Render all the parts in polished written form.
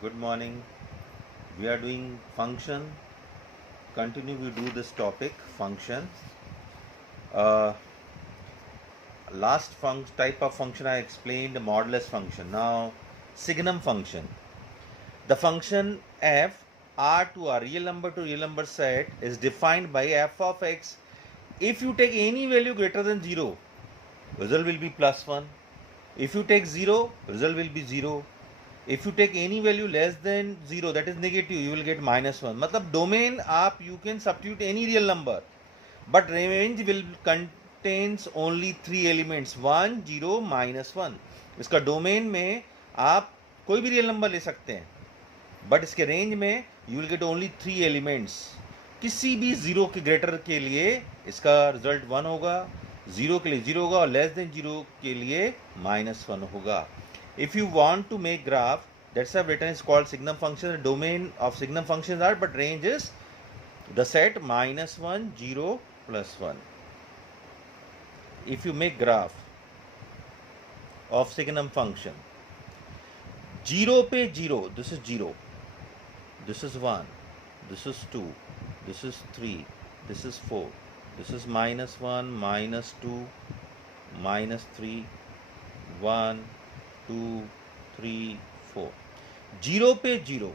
Good morning. We are doing function. Continue we do this topic function. Uh, Last type of function I explained modulus function. Now signum function. The function f r to a real number to real number set is defined by f of x. If you take any value greater than 0, result will be plus 1. If you take 0, result will be 0. If you take any value less than 0, that is negative, you will get minus 1. मतलब domain आप you can substitute any real number, but range will contains only 3 elements 1, 0, minus 1. इसका domain में आप कोई भी real number ले सकते हैं, but इसके range में you will get only 3 elements. किसी भी 0 के greater के लिए इसका result 1 होगा, 0 के लिए 0 होगा और less than 0 के लिए minus 1 होगा. If you want to make graph, that's why written is called signum function. The domain of signum functions are, but range is the set minus 1, 0, plus 1. If you make graph of signum function, 0 पे 0, this is 0, this is 1, this is 2, this is 3, this is 4, this is minus 1, minus 2, minus 3, 1, 2, 3, 4. 0 पे 0.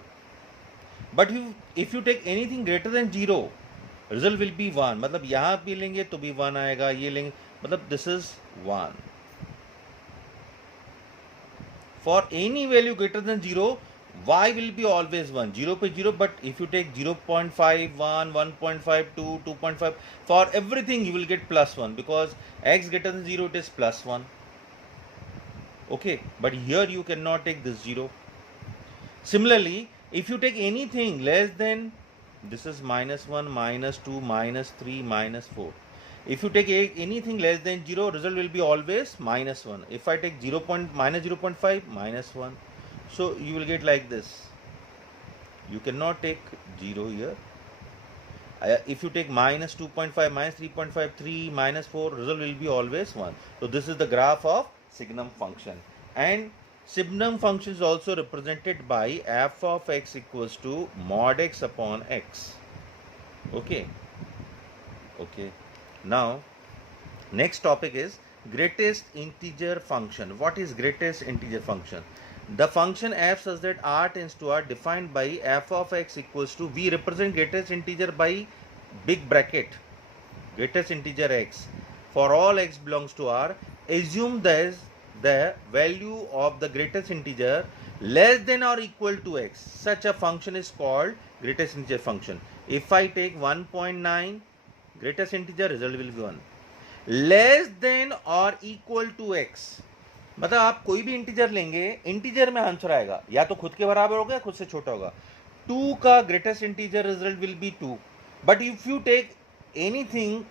But if you take anything greater than 0, result will be 1. मतलब यहाँ भी लेंगे तो भी 1 आएगा, ये लेंगे मतलब this is 1. For any value greater than 0, y will be always 1. 0 पे 0, but if you take 0.5, 1, 1.52, 2.5, for everything you will get plus 1 because x greater than 0 it is plus 1. Okay, but here you cannot take this 0. Similarly, if you take anything less than, this is minus 1, minus 2, minus 3, minus 4. If you take anything less than 0, result will be always minus 1. If I take minus 0.5, minus 1. So you will get like this. You cannot take 0 here. If you take minus 2.5, minus 3.5, 3, minus 4, result will be always 1. So this is the graph of signum function, and signum function is also represented by f of x equals to mod x upon x. Okay. Now next topic is greatest integer function. What is greatest integer function? The function f such that r tends to r defined by f of x equals to, we represent greatest integer by big bracket, greatest integer x. For all x belongs to r, assume that the value of the greatest integer less than or equal to x. Such a function is called greatest integer function. If I take 1.9, greatest integer, result will be 1. Less than or equal to x, मतलब आप कोई भी integer लेंगे, integer में answer आएगा या तो खुद के बराबर होगा या खुद से छोटा होगा. 2 का greatest integer result will be 2. But if you take anything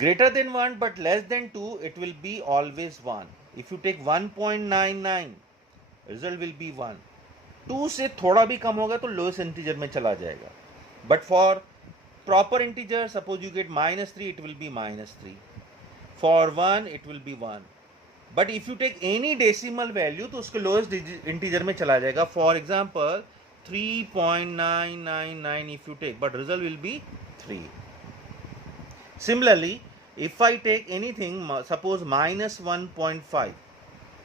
greater than 1 but less than 2, it will be always 1. If you take 1.99, result will be 1. 2 से थोड़ा भी कम होगा तो lowest integer में चला जाएगा. But for proper integer, suppose you get minus 3, it will be minus 3. For 1, it will be 1. But if you take any decimal value तो उसके lowest integer में चला जाएगा. For example, 3.999 if you take, but result will be 3. Similarly, if I take anything, suppose minus 1.5,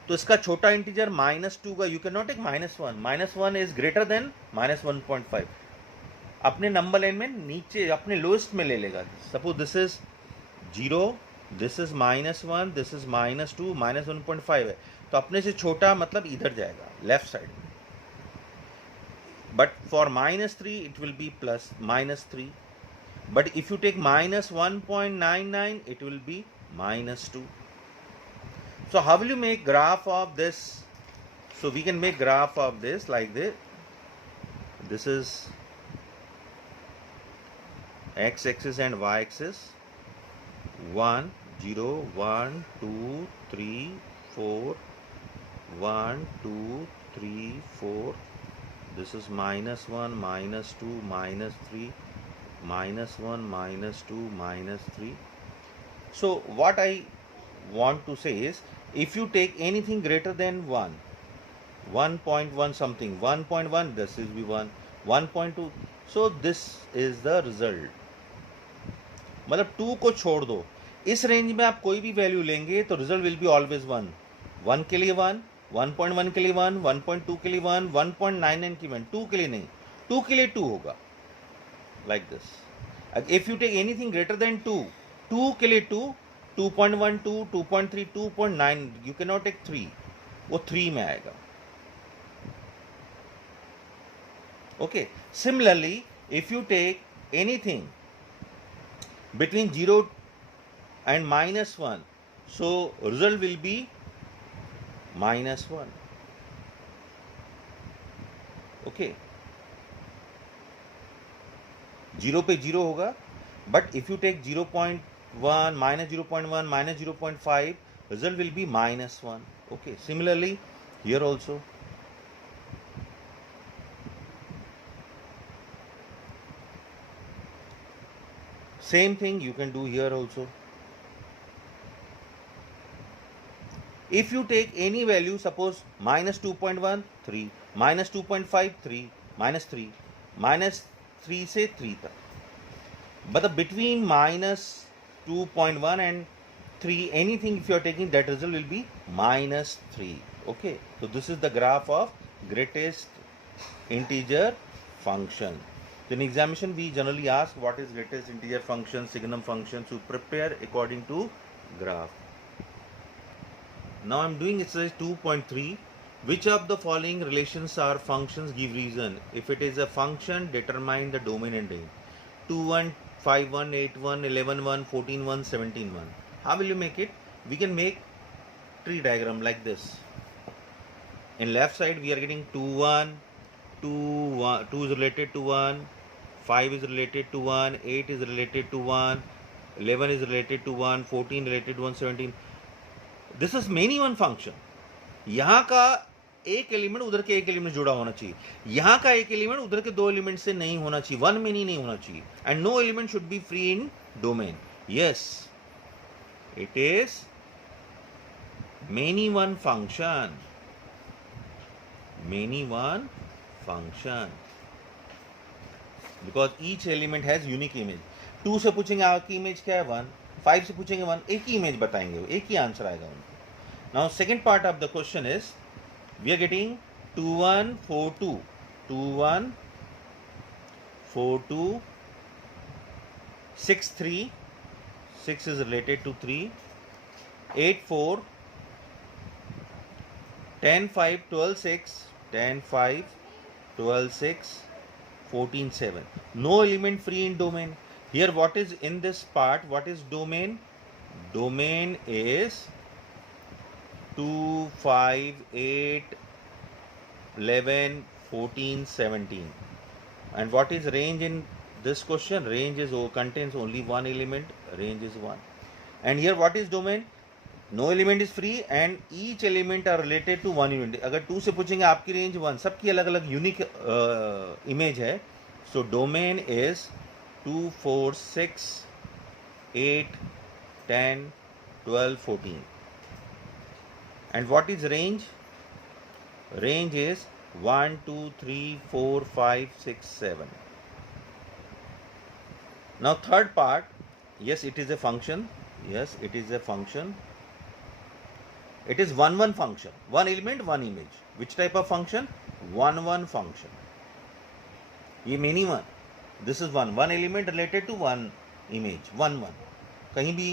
तो इसका छोटा integer minus 2 का, you cannot take minus 1. Minus 1 is greater than minus 1.5. अपने नंबर लाइन में नीचे अपने लोएस्ट में ले लेगा. Suppose this is 0, this is minus 1, this is minus 2, minus 1.5 है, तो अपने से छोटा मतलब इधर जाएगा, left side. But for minus 3, it will be plus minus 3. But if you take minus 1.99, it will be minus 2. So how will you make graph of this? So we can make graph of this like this. This is x-axis and y-axis. 1, 0, 1, 2, 3, 4. 1, 2, 3, 4. This is minus 1, minus 2, minus 3. Minus 1, minus 2, minus 3. So what I want to say is, if you take anything greater than 1, 1.1 something, 1.1, this is be 1, 1.2. so this is the result. मतलब 2 को छोड़ दो, इस range में आप कोई भी value लेंगे तो रिजल्ट विल बी ऑलवेज 1, 1 के लिए 1, 1.1 के लिए 1, 1.2 के लिए 1, 1.99 की 1, 2 के लिए नहीं, 2 के लिए 2 होगा, like this. If you take anything greater than 2, 2 के लिए 2, 2.12, 2.3, 2.9, यू कैन नॉट टेक 3, वो 3 में आएगा. Okay, similarly if you take anything between 0 and -1, so result will be -1. Okay, 0 पे 0 होगा, but if you take 0.1, -0.1, -0.5, result will be -1. Okay, similarly here also. Same thing you can do here also. If you take any value, suppose -2.1, 3, -2.5, 3, -3, -3 से 3 तक. But between -2.1 and 3, anything if you are taking, that result will be -3. Okay, so this is the graph of greatest integer function. So in examination we generally ask what is greatest integer function, signum function, to prepare according to graph. Now I am doing exercise 2.3. Which of the following relations are functions? Give reason. If it is a function, determine the domain and range. 2, 1, 5, 1, 8, 1, 11, 1, 14, 1, 17, 1. How will you make it? We can make tree diagram like this. In left side we are getting 2, 1, 2 is related to 1, 5 is related to 1, 8 is related to 1, 11 is related to 1, 14 related to 1, 17. This is many one function. यहाँ का एक element उधर के एक element जुड़ा होना चाहिए, यहाँ का एक एलिमेंट उधर के दो एलिमेंट से नहीं होना चाहिए, वन में नहीं होना चाहिए, and no element should be free in domain. Yes, it is many one function. Many one function. Because each element has unique image. 2 से पूछेंगे आपकी इमेज क्या है 1, 5 से पूछेंगे 1, एक ही इमेज बताएंगे, एक ही आंसर आएगा उनको. Now second part of the question is we are getting 2 1 4 2, 2 1 4 2, 6 3, 6 is related to 3, 8 4, 10 5, 12 6, 10 5, 12 6, 14 7. No element free in domain. Here what is in this part, what is domain? Domain is 2 5 8 11 14 17. And what is range in this question? Range is contains only one element, range is 1. And here what is domain? No element is free and each element are related to one element. अगर 2 से पूछेंगे आपकी range 1, सबकी अलग अलग unique image है. So domain is 2 4 6 8 10 12 14. And what is range? Range is 1 2 3 4 5 6 7. Now third part, yes it is a function. Yes, it is a function. It is 1 1 function, one element one image. Which type of function? 1 1 function. ये many one. This is one element related to one image, 1 1. कहीं भी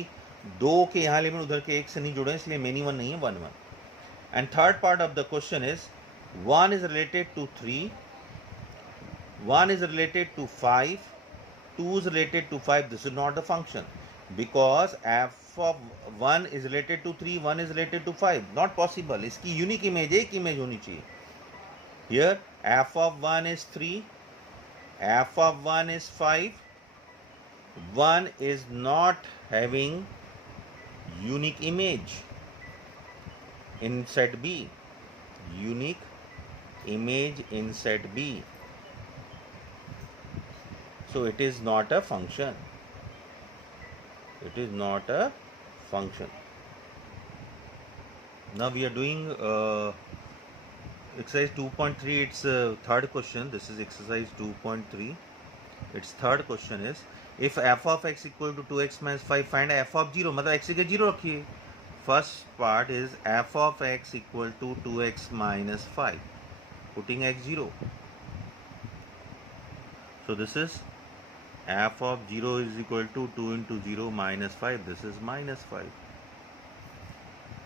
दो के यहाँ element उधर के एक से नहीं जुड़े, इसलिए many one नहीं है, 1 1. And third part of the question is 1 is related to 3, 1 is related to 5, 2 is related to 5. This is not the function because f of 1 is related to 3, 1 is related to 5. Not possible. इसकी unique image एक image होनी चाहिए. Here f of 1 is 3, f of 1 is 5. 1 is not having unique image in set B. Unique image in set B. So it is not a function. It is not a function. Now we are doing exercise 2.3, it's third question. This is exercise 2.3. Its third question is, if f of x equal to 2x minus 5, find f of 0. मतलब x के 0 रखिए. First part is f of x equal to 2x minus 5. Putting x 0. So this is f of 0 is equal to 2 into 0 minus 5. This is minus 5.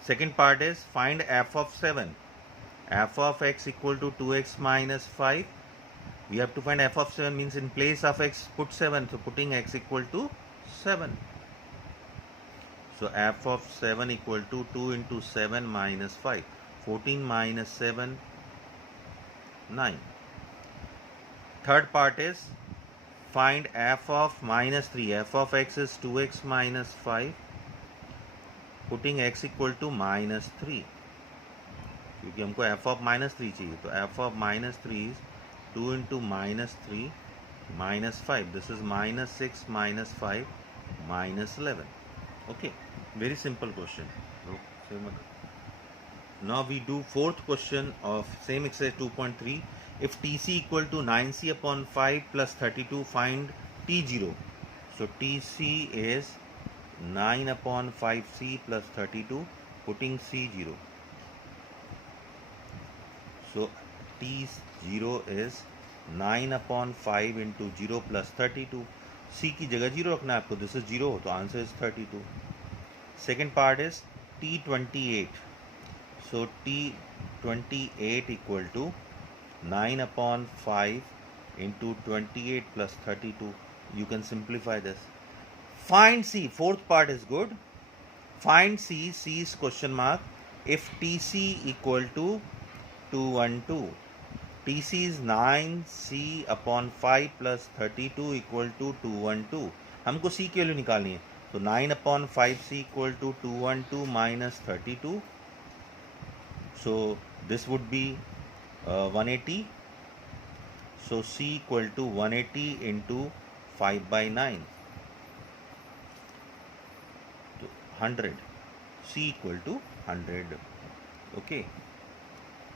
Second part is find f of 7. F of x equal to 2x minus 5. We have to find f of 7, means in place of x put 7. So putting x equal to 7. So f of 7 equal to 2 into 7 minus 5. 14 minus 7, 9. Third part is find f of minus 3. F of x is 2x minus 5. Putting x equal to minus 3. क्योंकि हमको f of minus 3 चाहिए, तो f of minus 3 is 2 into minus 3 minus 5. This is minus 6 minus 5 minus 11. Okay, very simple question. Now we do fourth question of same exercise 2.3. If tc equal to 9c upon 5 plus 32, find t0. So tc is 9 upon 5c plus 32, putting c0. So t0 is 9 upon 5 into 0 plus 32. c की जगह 0 रखना है आपको. This is 0, तो answer is 32. Second part is t28. So t28 equal to 9 upon 5 into 28 plus 32. You can simplify this. Find c. Fourth part is good. Find c. C is question mark. If tc equal to 212. tc is 9c upon 5 plus 32 equal to 212. हमको c की value निकालनी है. तो 9 upon 5c equal to 212 minus 32. So this would be 180. So c equal to 180 into 5 by 9. 100. C equal to 100. Okay.